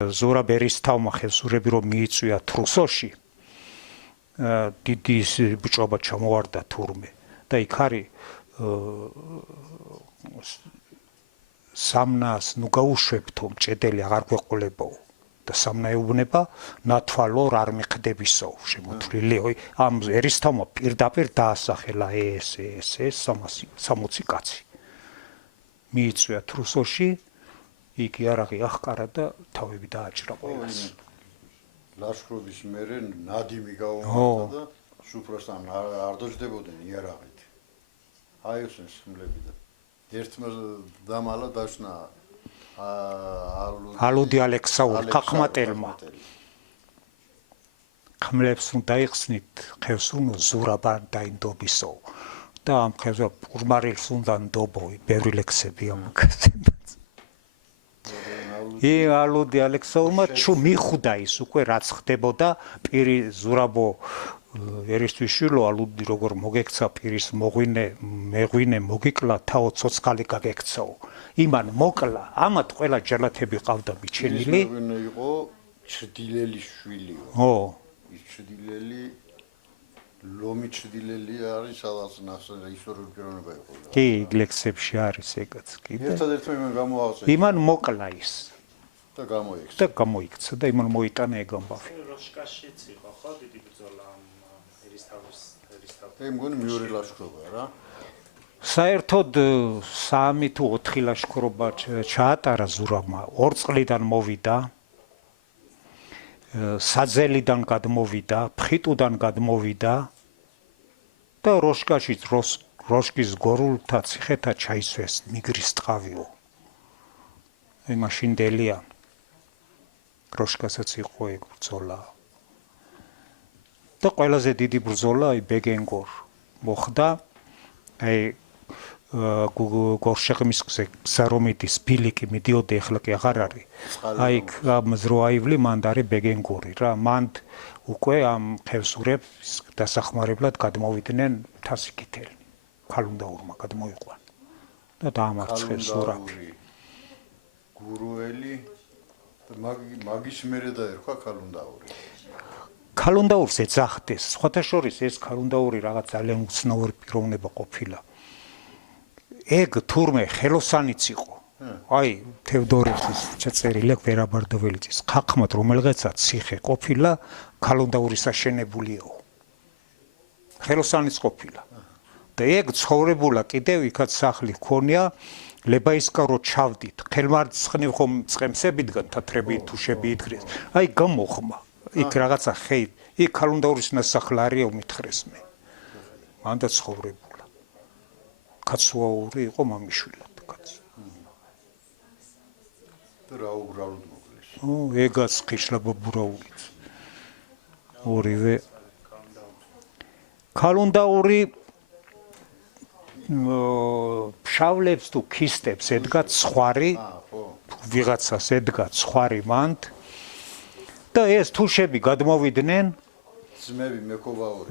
ზურაბ ერისთავმა ხევსურები რომ მიიწვია თრუსოში დიდი ბჭობა ჩამოვარდა თურმე და იქ არის სამნას ნუ გაუშვებთო მჭედელი აღარ გვეყოლებაო და სამნა ეუბნება ნათვალო არ მიხდებისო შემოთვლილიო ამ ერისთავმა პირდაპირ დაასახელა ეს 360 კაცი მიიწვია თრუსოში იქ იარაღი აღკარა და თავები დააჭრა ყველას ლაშქრობის მერე ნადიმი გაუმართა და სუფროსთან არ დოჯდებოდნენ იარაღით აიოსენ სმლები და ერთმა დამალა დაშნა ალუდი ალექსაური ხახმატელმა ხმლებს რომ დაიხსნით ხევს უნდა ზურაბან დაინდობისო და ამ ხევს პურმარილს უნდა ნდობოი ბევრი ლექსები ამაკაზე ალუდი ალექსაურმა ჩუ მიხვდა ის უკვე რაც ხდებოდა პირი ზურაბო ერისთვისშვილო ალუდი როგორ მოგექცა პირის მეღვინე მოგიკლა თაო ცოცხალი გაგექცაო იმან მოკლა ამათ ყველა ჯალათები ყავდა მიჩენილი იყო ჩრდილელი შვილიო ო ის ჩრდილელი ლომი ჩრდილელი არის სადაც ისტორიული პიროვნება იყო კი ლექსებში არის ეგაც კიდე ერთადერთმა იმან გამოაცხადა იმან მოკლა ის და გამოიქცა და იმან მოიტანა ეგ ამბავი როშკაშიც იყო ხო დიდი ბრძოლა ამ ერისთავის მე მგონი მეორე ლაშქრობა რა საერთოდ 3 თუ 4 ლაშქრობა ჩაატარა ზურაბმა 2 წლიდან მოვიდა საძელიდან გადმოვიდა ფხიტუდან გადმოვიდა და როშკაშიც როშკის გორულთა ციხეთა ჩაისვეს მიგრის ტყავიო მაშინდელია როშკასაც იყო ეგ ბრძოლა და ყველაზე დიდი ბრძოლა აი ბეგენგორ მოხდა აი გორშეღმის გზა რომ იდის ბილიკი მიდიოდა ეხლა კი აღარ არის აი მზროაივლი მანდ არის ბეგენგორი რა მანდ უკვე ამ ხევსურებს დასახმარებლად გადმოვიდნენ თასიკითელი ქალუნდაურმა გადმოიყვან და დაამარცხეს ზურაბი გურუელი მაგის მერე დაერქვა ქალუნდაური ქალუნდაურს ეძახდეს სხვათა შორის ეს ქალუნდაური რაღაც ძალიან უცნაური პიროვნება ყოფილა ეგ თურმე ხელოსანიც იყო აი თევდორეთის ჩაწერილი აქვს ვერაბარდოველიძის ხახმად რომელღაცა ციხე ყოფილა ქალუნდაურის აშენებულიო ხელოსანიც ყოფილა და ეგ ცხოვრებულა კიდევ იქაც სახლი ჰქონია ლებაისკარო ჩავდით ხელმარცხნივ ხომ წყემსებიდგან თათრები თუშები იდგრეს აი გამოხმა იქ რაღაცა ხეი იქ ქალუნდაურის ნასახლი არისო მითხრეს მე მანდა ცხოვრებულა კაცუაური იყო მამიშვილად კაც რა უბრალოდ მოკლეს ო ეგაც ხიშლაბა ბურაულიც ორივე ქალუნდაური ფშავლებს თუ ქისტებს ედგა ცხარი ვიღაცას ედგა ცხარი მანდ და ეს თუშები გადმოვიდნენ ძმები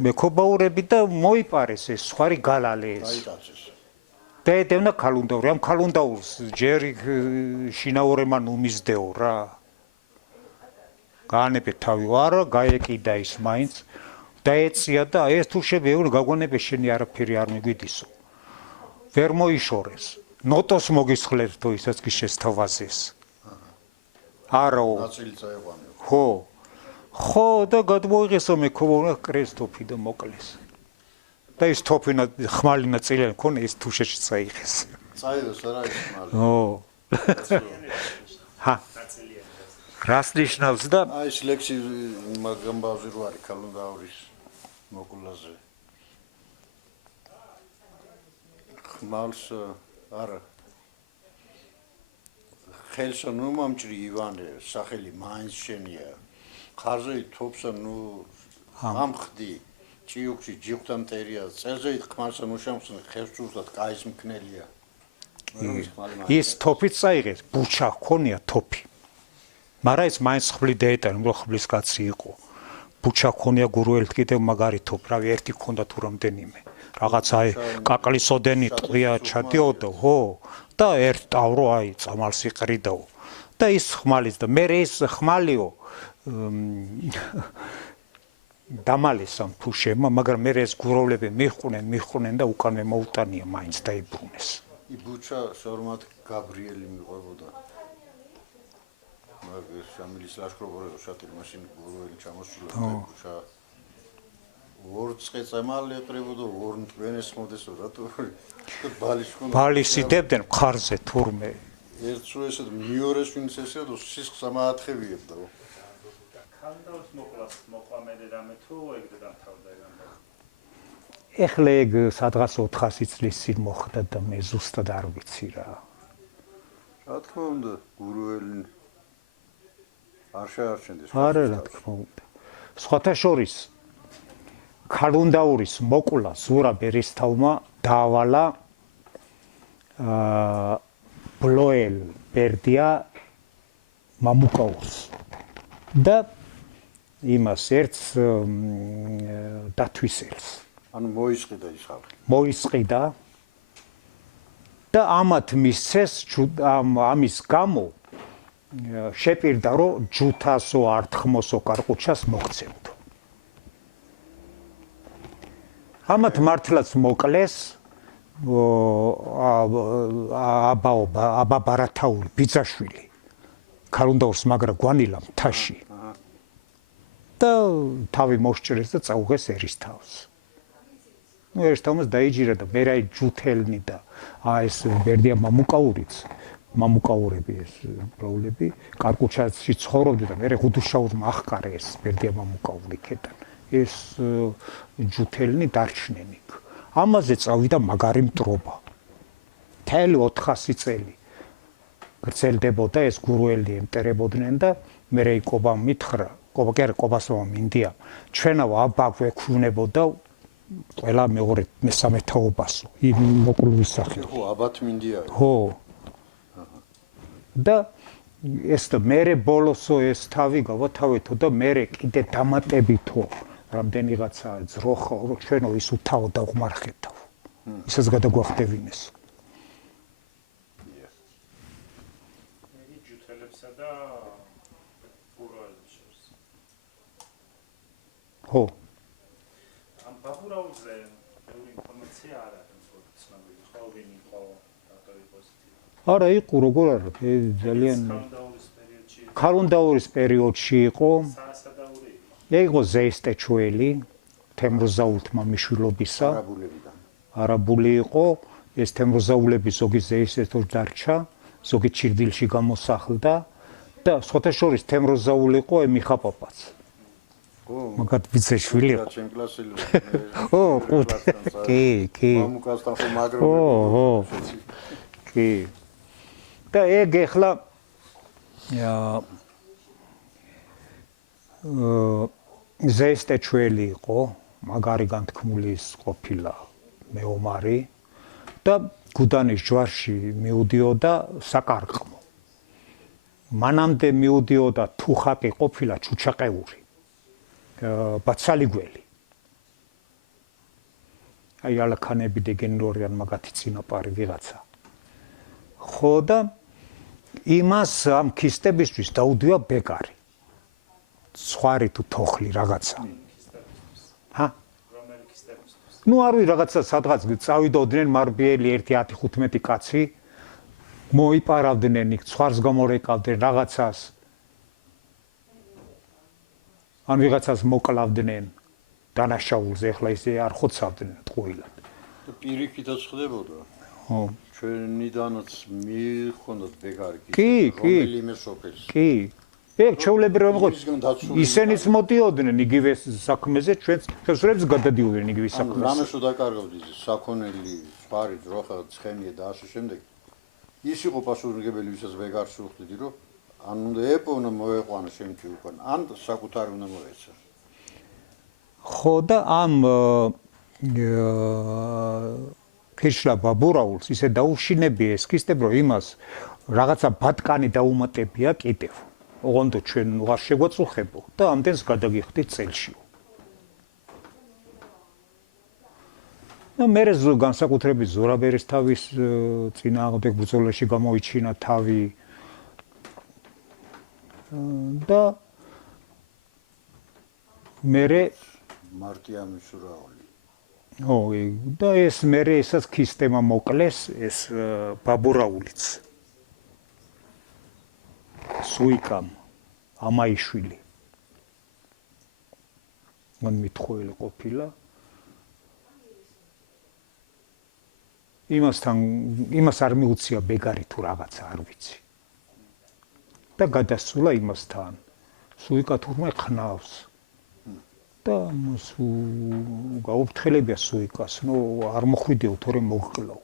მეკობაურები და მოიპარეს ეს ცხარი გალალე ეს და ედევნა ქალუნდაური ამ ქალუნდაურს ჯერი შინაურემან უმიზდეო რა გაანებე თავი არა გაეკიდა ის მაინც დაეწია და ეს თუშები ეუბნე გაგონებე შენი არაფერი არ მიგვიდისო ვერ მოიშორეს ნოტოს მოგისხლებს თუ ისაც კი შესთავაზეს არაო ნაწილი წაეყვანე ხო და გადმოიღესო მეკონა კრესტოფი და მოკლეს და ის თოფინა ხმალინა წილენ ქონე ეს თუშეში წაიღეს წაიღეს რა ის ხმალი ჰა რას ნიშნავს და აი ეს ლექსი მაგამბავზე რო არის ქალუნდაურის მოკვლაზე ხმალს არა ხელსა ნუ მომჭრი ივანე სახელი მაინც შენია ხარზე თოფსა ნუ ამხდი ჭიუქში ჯიხთან ტერია წელზე ხმალსა ნუ შემხსნე ხევსურსად კაის მკნელია ის თოფიც წაიღეს ბუჩა ჰქონია თოფი მაგრამ ეს მაინც ხვლი დაეტანა რომ ხვლის კაცი იყო ბუჩა ჰქონია გურუელთ კიდევ მაგარი თოფი რავი ერთი ჰქონდა თუ რამდენიმე რაღაც აი კაკლისოდენი ტყვია ჩადიოდა ხო და ერთ ტავრო აი წამალს იყრიდაო და ის ხმალიც და მე ეს ხმალიო დამალეს ამ ფუშებმა, მაგრამ მე ეს გუროვლები მიხვნენ და უკანვე მოუტანია მაინც დაიბრუნეს. იბუჩა სორმატ გაბრიელი მიყვებოდა. მაგ შამილის ლაშქრობორე შატილ მაშინ გუროელი ჩამოსულა იბუჩა ორწყე წამალი ეყრებოდა ორ მტვენეს ხმოდესო რატო ბალიშქონა ბალისიდებდნენ მხარზე თურმე ერთსო ესეთ მეორეს ვინც ესეთ სისხლს ამაათხევიებდა. ქალდავს მოყვამედე რამე თუ ეგ დამთავრდა ეგ. ეხლა ეგ სადღაც 400 წლის წინ მოხდა და მე ზუსტად არ ვიცი რა. რა თქმა უნდა გუროელი არ შეარჩენდეს. არა რა თქმა უნდა. სხვათა შორის ქალუნდაურის მოკლა ზურაბ ერისთავმა დაავალა ბლოელ ბერდია მამუკაურს და იმას ერთს დათვისელს ანუ მოისყიდა ის ხალხი. მოისყიდა და ამათ მისცეს ამის გამო შეპირდა რომ ჯუთასო ართხმოსო კარყუჩას მოგცემდო. ამათ მართლაც მოკლეს აბა ბარათაური ბიძაშვილი ქალუნდაურს მაგრა გვანილა მთაში და თავი მოსჭრეს და წაუღეს ერისთავს. ნუ ერისთავმაც დაიჯირა და მე რაი ჯუთელნი და ეს ბერდია მამუკაურები ეს პროვლები კარკუჩაში ცხოვრობდნენ და მე ღუდუშაურმა ახკარა ეს ბერდია მამუკაური ქეთან ეს ჯუთელნი დარჩნენ იქ. ამაზე წავიდა მაგარი მტრობა. მთელი 400 წელი გრძელდებოდა ეს გურუელი ემტერებოდნენ და მე რეკობამ მითხრა კობასმა მინდია ჩვენავ აბა გვექვნებოდა ყველა მეორე მესამე თაობასო იმ მოკლუის სახე. ხო აბათ მინდია. ხო. და ეს და მე ბოლოსო ეს თავი გავათავეთო და მე კიდე დამატებითო რამდენიღაცა ძროხა რომ ჩვენო ის უთავო და უღმარხეთავ. ისაც გადაგვახტევინეს. იგი ჯუთელებსა და გუროელებს შორის. ხო. ამ ბაბურაუზე ბევრი ინფორმაცია არ არის, ცნობილი ხო ვინ იყო, რატო იყო ისეთი. არა იყო როგორ არა ძალიან ქალუნდაურის პერიოდში იყო იყო ზეისტეჩუელი თემროზაულთმა მიშვილობისა არაბული იყო ეს თემროზაულები ზოგი ზეისტეჩო დარჩა ზოგი ჩირდილში გამოსახლდა და სხვათა შორის თემროზაული იყო მიხაპაპაც მაგათ ბიძაშვილი იყო ო კი მამუკასთან ხო მაგრობები კი და ეგ ეხლა ზეისტეჩუელი იყო მაგარი განთქმული ყოფილა მეომარი და გუდანის ჯვარში მიუდიოდა საკარყმო მანამდე მიუდიოდა თუხაკი ყოფილა ჩუჩაყეული ბაცალიგველი აი ალაქანები დეგენორიან მაგათი წინაპარი ვიღაცა ხო და იმას ამ ქისტებისთვის დაუდია ბეკარი სხვარი თუ თოხლი რაღაცა ჰა რომელი ქისტებისთვის ნუ არ ვიცი რაღაცა სადღაც წავიდოდნენ მარბიელი 1-10-15 კაცი მოიპარავდნენ იქ სხვარს გამორეკავდნენ რაღაცას ან ვიღაცას მოკლავდნენ დანაშაულზე ეხლა ისე არ ხოცავდნენ ტყუილად პირიქითაც ხდებოდა ხო ჩვენიდანაც მიხონდათ ბეგარი კი რომელიმე სოფელში კი ეგ ჩეულებრივ იყო ისენიც მოდიოდნენ იგივე საქმეზე ჩვენს გადადიოდნენ იგივე საქმეზე რამესო დაკარგავდი საქონელი სპარი ძროხა ცხენია და ასე შემდეგ ის იყო პასუხისმგებელი ვისაც ბეგარს უხდიდი რომ ან უნდა ეპოვნა მოეყვანა შემთხვევით უკან ან საკუთარი უნდა მოეცა ხო და ამ ქიშლა ბაბურაულს ისე დაუშინებია ეს ქისტებ რომ იმას რაღაცა ბატკანი დაუმატებია კიდევ ოღონდ ჩვენ უარ შეგვაწუხებო და ამდენს გადაგიხდით წელში და მე განსაკუთრებით ზურაბ ერისთავის წინააღმდეგ ბრძოლაში გამოიჩინა თავი და მერე მარტია მისურაული. და ეს მერე ესაც ქისტემა მოკლეს ეს ბაბურაულიც. სუიკამ ამაიშვილი. მან მithხოველი ყოფილა. იმას არ მიუწია ბეგარი თუ რაღაცა არ ვიცი. და გადასულა იმასთან. სუიკა თურმე ხნავს. და გაუფრთხელებია სუიკას, არ მოხვიდეო თორემ მოგკლავ.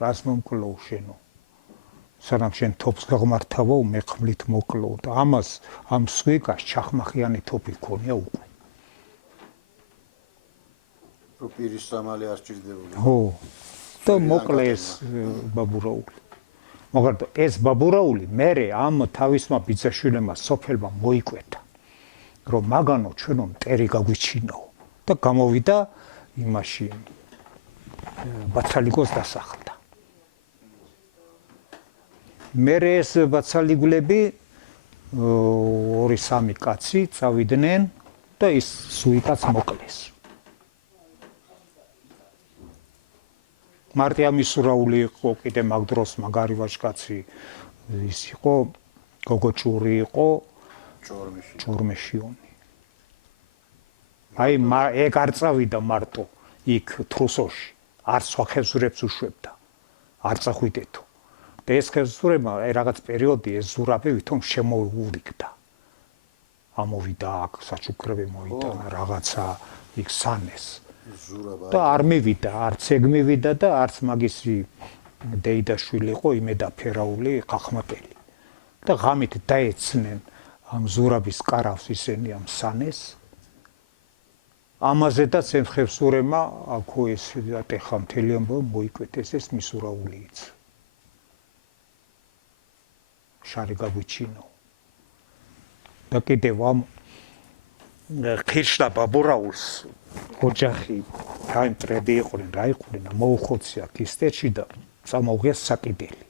რას მომკლავ შენო? სანამ შენ თოფს გაღმართავო, მე ხმლით მოკლავ და ამ სუიკას ჩახმახიანი თოფი ქონია უკვე. რო პირის სამალი არ სჭირდებოდა. და მოკლე ეს ბაბურაული. მაგრამ ეს ბაბურაული მერე ამ თავისმა ბიძაშვილებმა სოფელმა მოიკვეთა. რომ მაგანო ჩვენო მტერი გაგვიჩინაო და გამოვიდა იმაში ბაცალიგოს დასახლდა. მერე ეს ბაცალიგლები 2-3 კაცი წავიდნენ და ის სუიკაც მოკლეს. მარტია მისურაული იყო კიდე მაგ დროს მაგარი ვაჟკაცი ის იყო გოგოჭური იყო ჭორმეშიონი. აი ეგ არ წავიდა მარტო იქ თრუსოში, არ სხვა ხევსურებს უშვებდა. არ წახვიდეთო. და ეს ხევსურებმა რაღაც პერიოდი ეს ზურაბი ვითომ შემოურიგდა. ამოვიდა აქ საჩუქრები მოიტანა რაღაცა იქ სანეს. და არ მივიდა, არც ეგ მივიდა და არც მაგისი დეიდაშვილი იყო იმედაფერაული ხახმატელი. და ღამით დაეცნენ ამ ზურაბის კარავს ისინი ამ სანეს. ამაზედაც ეს ხევსურებმა აქო ეს ატეხა მთელი ამბავი მოიკვეთეს ეს მისურაულიიც. შარი გაგვიჩინო. და კიდევ ამ ხირშლა ბაბურაულს ოჯახი დაიმტრები იყვნენ, რა იყვნენ, მოუხოცია ქისტეთში და წამოუღია საკიდელი.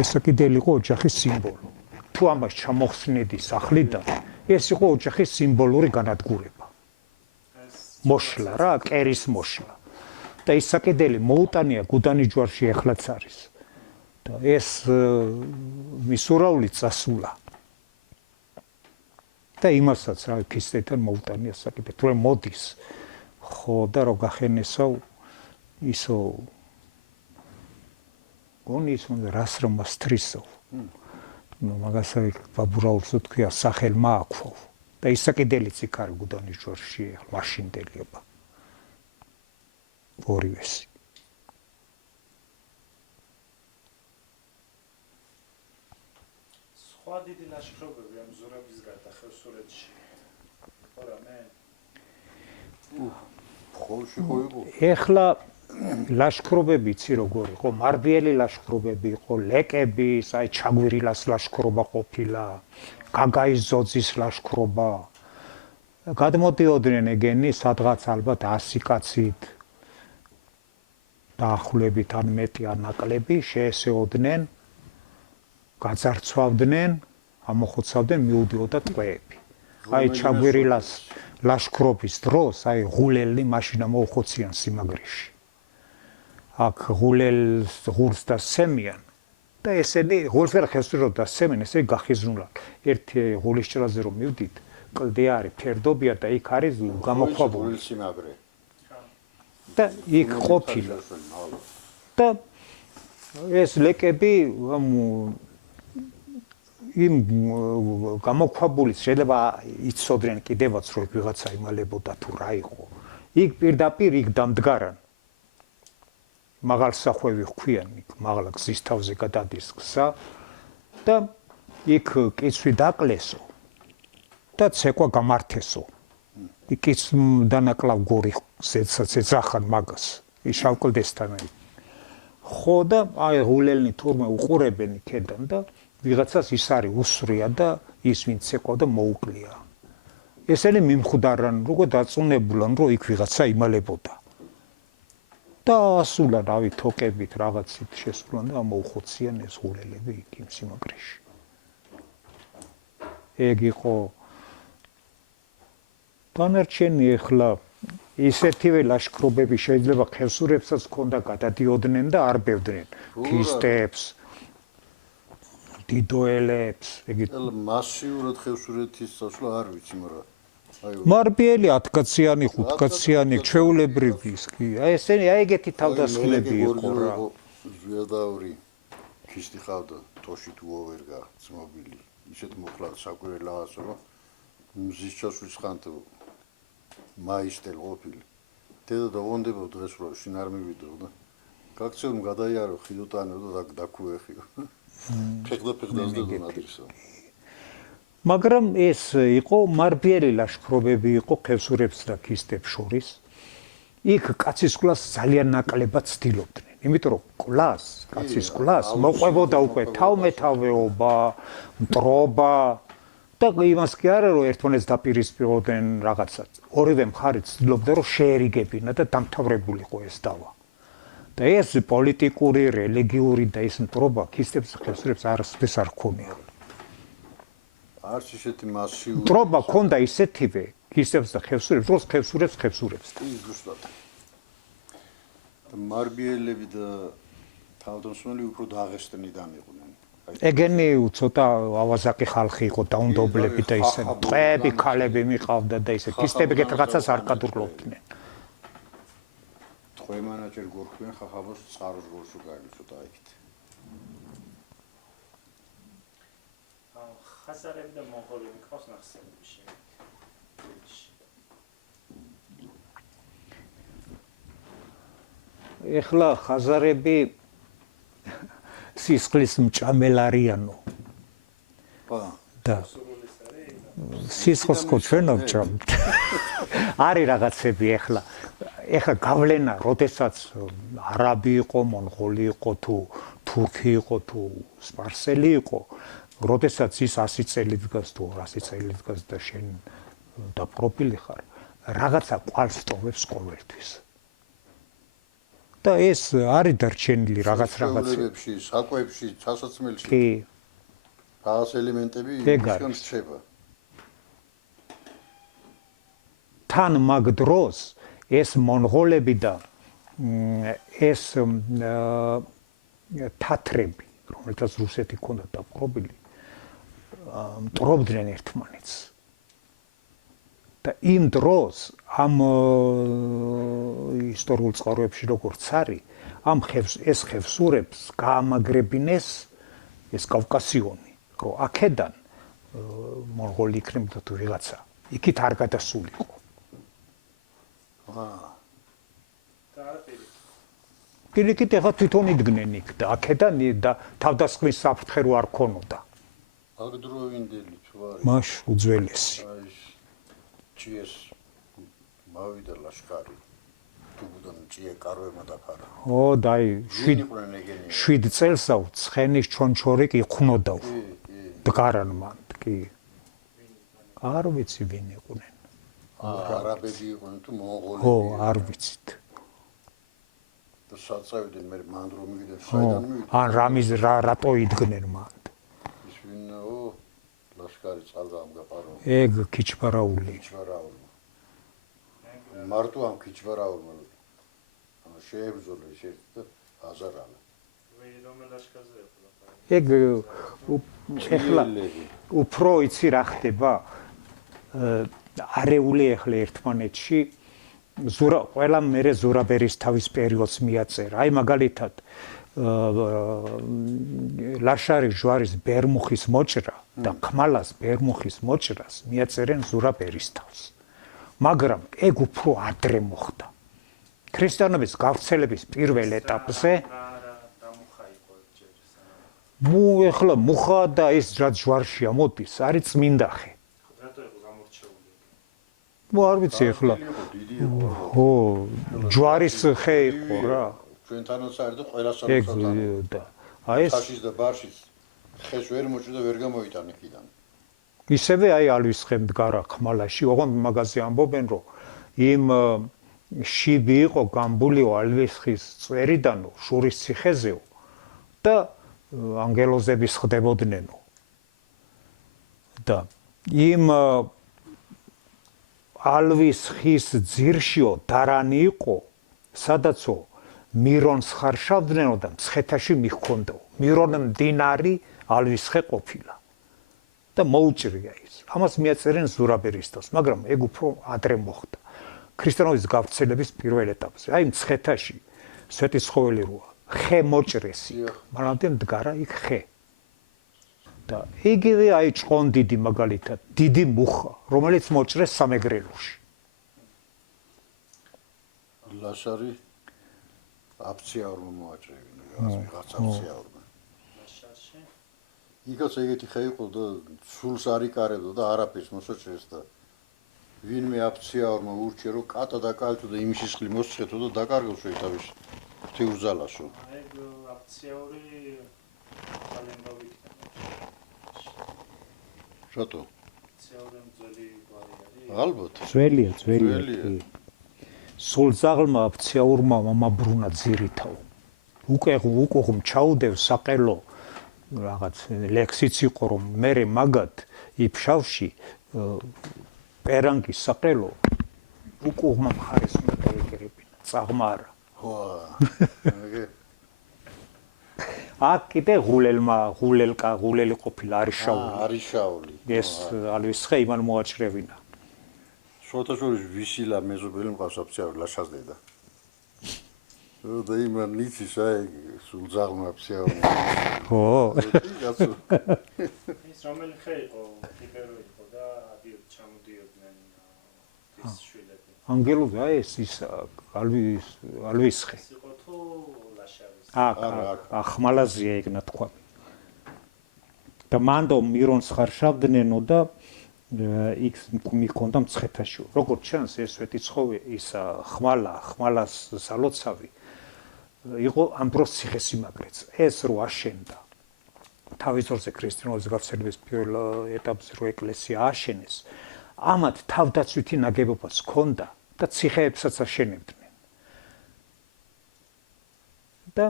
ეს საკიდელი იყო ოჯახის სიმბოლო. თუ ამას ჩამოხსნედი სახლიდან, ეს იყო ოჯახის სიმბოლური განადგურება. მოშლა რა, კერის მოშლა. და ის საკიდელი მოუტანია გუდანის ჯვარში ეხლაც არის. და ეს მისურაული წასულა. და იმასაც რა ქისტეთთან მოუტანია საკიდელი. თუ მოდის ხო და რო გახენესო ისო გონის უნდა რას რომ მასტრისო. მაგასა ბაბურაულს თქვია სახელმა აქვო. და ის საკიდელიც იქ არის გუდანის ჯვარში მაშინდელება. ორივესი. სხვა დიდი ლაშქრობები ამ ზურაბის გარდა ხევსურეთში. ხო რა მე? ხოლში ხო იყო? ეხლა ლაშქრობები იცი როგორ იყო? მარბიელი ლაშქრობები იყო, ლეკები, აი ჩაგვირილას ლაშქრობა ყოფილა, გაგაის ზოძის ლაშქრობა. გადმოდიოდნენ ეგენი სადღაც ალბათ 100 კაცით. დაახლოებით ან მეტი ან ნაკლები შეესეოდნენ, გაძარცვავდნენ, ამოხოცავდნენ, მიუდიოდა ტყვეები. აი ჩაგვირილას ლაშქრობის დროს, აი ღულელი მაშინა მოუხოციან სიმაგრეში. აქ ღულელს ღურს და სემიან და ესენი ღურს ვერ ხესურო და სემენ ესე გახიზნულან. ერთი ღულის ჭრაზე რომ მივდით, კლდე არის, ფერდობია და იქ არის გამოქვაბული სიმაგრე. და იქ ყოფილა. და ეს ლეკები იმ გამოქვაბულის შეიძლება იცოდნენ კიდევაც რომ ვიღაცა იმალებოდა თუ რა იყო. იქ პირდაპირ იქ დამდგარან. მაღალსახვევი ჰქვიან იქ მაღლა გზის თავზე გადადის გზა და იქ კიცვი დაკლესო და ცეკვა გამართესო. იქიც დანაკლავ გორი ზედსაც ეძახან მაგას იშავკლდესთან. ხო და აი ღულელნი თურმე უყურებენ იქედან და ვიღაცას ის არის უსვრია და ის ვინ ცეკვა და მოუკლია. ესენი მიმხვდარან როგორ დაწუნებულან რომ იქ ვიღაცა იმალებოდა. და ასულან რავი თოკებით რაღაცით შესულან და მოუხოციან ეს ღულელები იქ იმ სიმაგრეში. ეგ იყო დანარჩენი ეხლა ისეთივე ლაშქრობები შეიძლება ხევსურებსაც ჰქონდა გადადიოდნენ და არ ბევდნენ ქისტებს დიდოელებს ეგეთ მასიურად ხევსურეთის წასვლა არ ვიცი, მაგრამ მარბიელი 10-კაციანი 5-კაციანი ჩვეულებრივი ის კი აი ესენი აი ეგეთი თავდასხმები იყო რა ზვიადაური ქისტი ხავდა თოში თუ ვერგა ცნობილი ისეთ მოხლა საკვირელაა რომ მზის ჩასვლის ხანთ მაისტელ ყოფილი დედა დავონდებო დღეს რომ შინ არ მივიდო და გაქცევ გადაიარო ხიდოტანო და დაკუეხიო ფეხდაზე დონადრისო მაგრამ ეს იყო მარბიელი ლაშქრობები იყო ხევსურებს და ქისტებს შორის იქ კაცის კლას ძალიან ნაკლებად ცდილობდნენ იმიტომ რომ კლას კაცის კლას მოყვებოდა უკვე თავმეთავეობა მტრობა და იმას კი არა რომ ერთმანეთს დაპირისპიროდნენ რაღაცა ორივე მხარე ცდილობდა რომ შეერიგებინა და დამთავრებულიყო ეს დავა და ეს პოლიტიკური რელიგიური და ეს მტრობა ქისტებს და ხევსურებს არასოდეს არ ჰქონია არც ისეთი მასიური მტრობა ჰქონდა ისეთივე ქისტებს და ხევსურებს როგორც ხევსურებს ის ზუსტად მარბიელები და თავდამსხმელი უფრო დაღესტნიდან იყვნენ ეგენი ცოტა ავაზაკი ხალხი იყო დაუნდობლები და ისე ტყეები ქალები მიყავდა და ისე ქისტები ეგეთ რაღაცას არ კადრლობდნენ ტყვემანაჯერ გორხვენ ხახაბოს წყაროს გორსო გაიგო ცოტა იქით ხაზარები და მონღოლები ყავს ნახსენები შემდეგ ეხლა ხაზარები სისხლის მჭამელ არიანო და სისხლს ხო ჩვენ ვჭამთ არის რაღაცები ეხლა გავლენა როდესაც არაბი იყო მონღოლი იყო თუ თურქი იყო თუ სპარსელი იყო როდესაც ის 100 წელი დგას თუ 200 წელი დგას და შენ დაპყრობილი ხარ რაღაცა ყვალს ტოვებს ყოველთვის და ეს არის დარჩენილი რაღაცები საკვებში სასაცმელში კი რაღაც ელემენტები ისგან რჩება თან მაგ დროს ეს მონღოლები და ეს თათრები რომელთაც რუსეთი ჰქონდა დაპყრობილი მტრობდნენ ერთმანეთს და იმ დროს ამ ისტორიულ წყაროებში როგორც არის ამ ეს ხევსურებს გაამაგრებინეს ეს კავკასიონი რომ აქედან მონღოლი იქნებოდა თუ ვიღაცა იქით არ გადასულიყო პირიქით ეხლა თვითონ იდგნენ იქ და აქედან და თავდასხმის საფრთხე რო არ ქონოდა აგდროვინდელი თუ არის მაშ უძველესი ჭიეს მავიდა ლაშქარი თუბუდან ჭიე კარვემა დაფარა ო დაი 7 წელსა ცხენის ჩონჩორი კი ხვნოდა დგარან მან კი არ ვიცი ვინ იყვნენ არაბები იყვნენ თუ მონღოლები ო არ ვიცით და საწევდნენ მე მან რომ მიგდე საიდან მივიდა ან რამის რატო იდგნენ მან ის ვინო ლაშქარი წალდა ამ გაპარო ეგ ქიჩბარაული მარტო ამ ქიჩბარაულმა შეებრძოლა ისეთ და აზარალა რომელ ლაშქარზე იყო ეგ ეხლა უფრო იცი რა ხდება არეული ეხლა ერთმანეთში ყველა მერე ზურაბერის თავის პერიოდს მიაწერა აი მაგალითად ლაშარი ჯვარის ბერმუხის მოჭრა და ხმალას ბერმუხის მოჭრას მიაწერენ ზურაბერის თავს მაგრამ ეგ უფრო ადრე მოხდა ქრისტიანობის გავრცელების პირველ ეტაპზე ეხლა მუხა და ეს რაც ჯვარშია მოდის არის წმინდა ხე რატო იყო გამორჩეული არ ვიცი ეხლა ო ჯვარის ხე იყო რა ჩვენთანაც არის და ყველა სამოსათან და აი ეს ხაშის და ბარშის ხეს ვერ მოჭდა ვერ გამოიტან იქიდან ისევე აი ალვის ხე მდგარა ხმალაში ოღონდ მაგაზე ამბობენ რომ იმ შიბი იყო გამბულიო ალვის ხის წვერიდანო შურის ციხეზეო და ანგელოზების ხდებოდნენო და იმ ალვის ხის ძირშიო დარანი იყო, სადაცო მირონს ხარშავდნენო და მცხეთაში მიჰქონდო. მირონ მდინარი ალვის ხე ყოფილა. და მოუჭრია ის. ამას მიაწერენ ზურაბერისტოს, მაგრამ ეგ უფრო ადრე მოხდა. ქრისტიანობის გავრცელების პირველ ეტაპზე. აი მცხეთაში სვეტიცხოველი როა, ხე მოჭრესი. მანამდე მდგარა იქ ხე. და იგივე აი ჭყონდიდი მაგალითად, დიდი მუხა, რომელიც მოჭრეს სამეგრელოში. ლაშარი აფციაურმა მოაჭრევინა, რაღაც აფციაურმა. ლაშარში იქაც ეგეთი ხე იყო და სულს არ იკარებდა და არაფერს მოსაჭრეს და ვინმე აფციაურმა ურჩია რომ კატა დაკალთო და იმის სისხლი მოსწეთო და დაკარგოს თავის ღვთიურზალასო. ეგ აფციური კალენდრობით რატო? აფციური ძველი გვარი არის. ალბათ. ძველია. ძველია. სულძაღლმა აფციაურმა მომაბრუნა ძირითაო. უკვე ჩაუდევ საყელო რაღაც ლექსიც იყო რომ მე მაგათ იფშავში პერანგის საყელო უკუღმა მხარეს უნდა დაეკერებინა წაღმა არა. ხო. აქ კიდე ღულელი ყოფილა არიშაული. არიშაული. ეს ალვის ხე იმან მოაჭრევინა. შოთაშორის ვისილა მეზობელი მყავს აფციაური ლაშას დედა. და იმან ნიცის აი სულძაღლმა აფციაური. ხო. ის რომელი ხე იყო, ტიპერო იყო და ჩამოდიოდნენ ის შვილები. ანგელოზა ეს ის ალვის ხე. ის იყო თუ ლაშარის? ახმალაზია ეგ ნათქვა. და მანდო მირონს ხარშავდნენო და იქ მიქონდა მცხეთაში. როგორც ჩანს ეს სვეტიცხოვე ის ხმალას სალოცავი იყო ამბროს ციხესიმაგრეც. ეს რო აშენდა თავის დროზე ქრისტიანობის გავრცელების პირველ ეტაპზე რო ეკლესია აშენეს, ამათ თავდაცვითი ნაგებობაც ჰქონდა და ციხეებსაც აშენებდნენ. და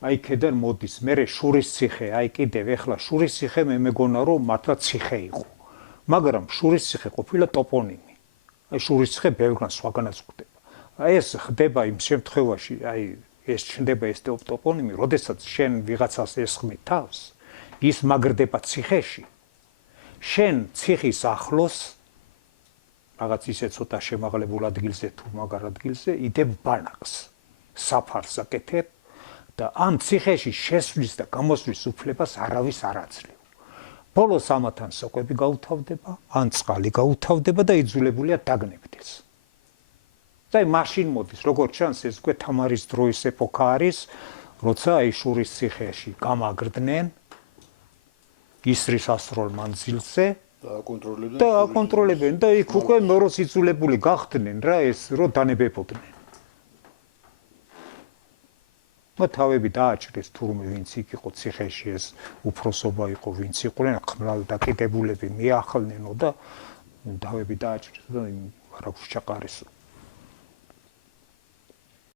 აი ქედან მოდის მერე შურის ციხე, აი კიდევ ეხლა შურის ციხე მე მეგონა რომ მართლა ციხე იყო. მაგრამ შურის ციხე ყოფილა ტოპონიმი. აი შურის ციხე ბევრგან სხვაგანაც ხდება. აი ეს ხდება იმ შემთხვევაში, აი ეს ჩნდება ეს ტოპონიმი, როდესაც შენ ვიღაცას ესხმი თავს, ის მაგრდება ციხეში. შენ ციხის ახლოს რაღაც ისე ცოტა შემაღლებულ ადგილზე თუ მაგარ ადგილზე იდებ ბანაკს. საფარს აკეთებ და ამ ციხეში შესვლის და გამოსვლის უფლებას არავის არ აძლევ. ბოლოს ამათან სოკვები გაუთავდება, ან წყალი გაუთავდება და იძულებულია დაგნებდეს. და მაშინ მოდის, როგორც ჩანს, ეს უკვე თამარის დროის ეპოქა არის, როცა აი შურის ციხეში გამაგრდნენ ისრის ასროლ მანძილზე და აკონტროლებენ და იქ უკვე მოროს იძულებული გახდნენ რა ეს რო დანებებოდნენ. თავები დააჭრეს თურმე ვინც იქ იყო ციხეში ეს უფროსობა იყო ვინც იყვნენ ხმალ დაკიდებულები მიახლნენო და თავები დააჭრეს და იმ არაფერს ჩაყარეს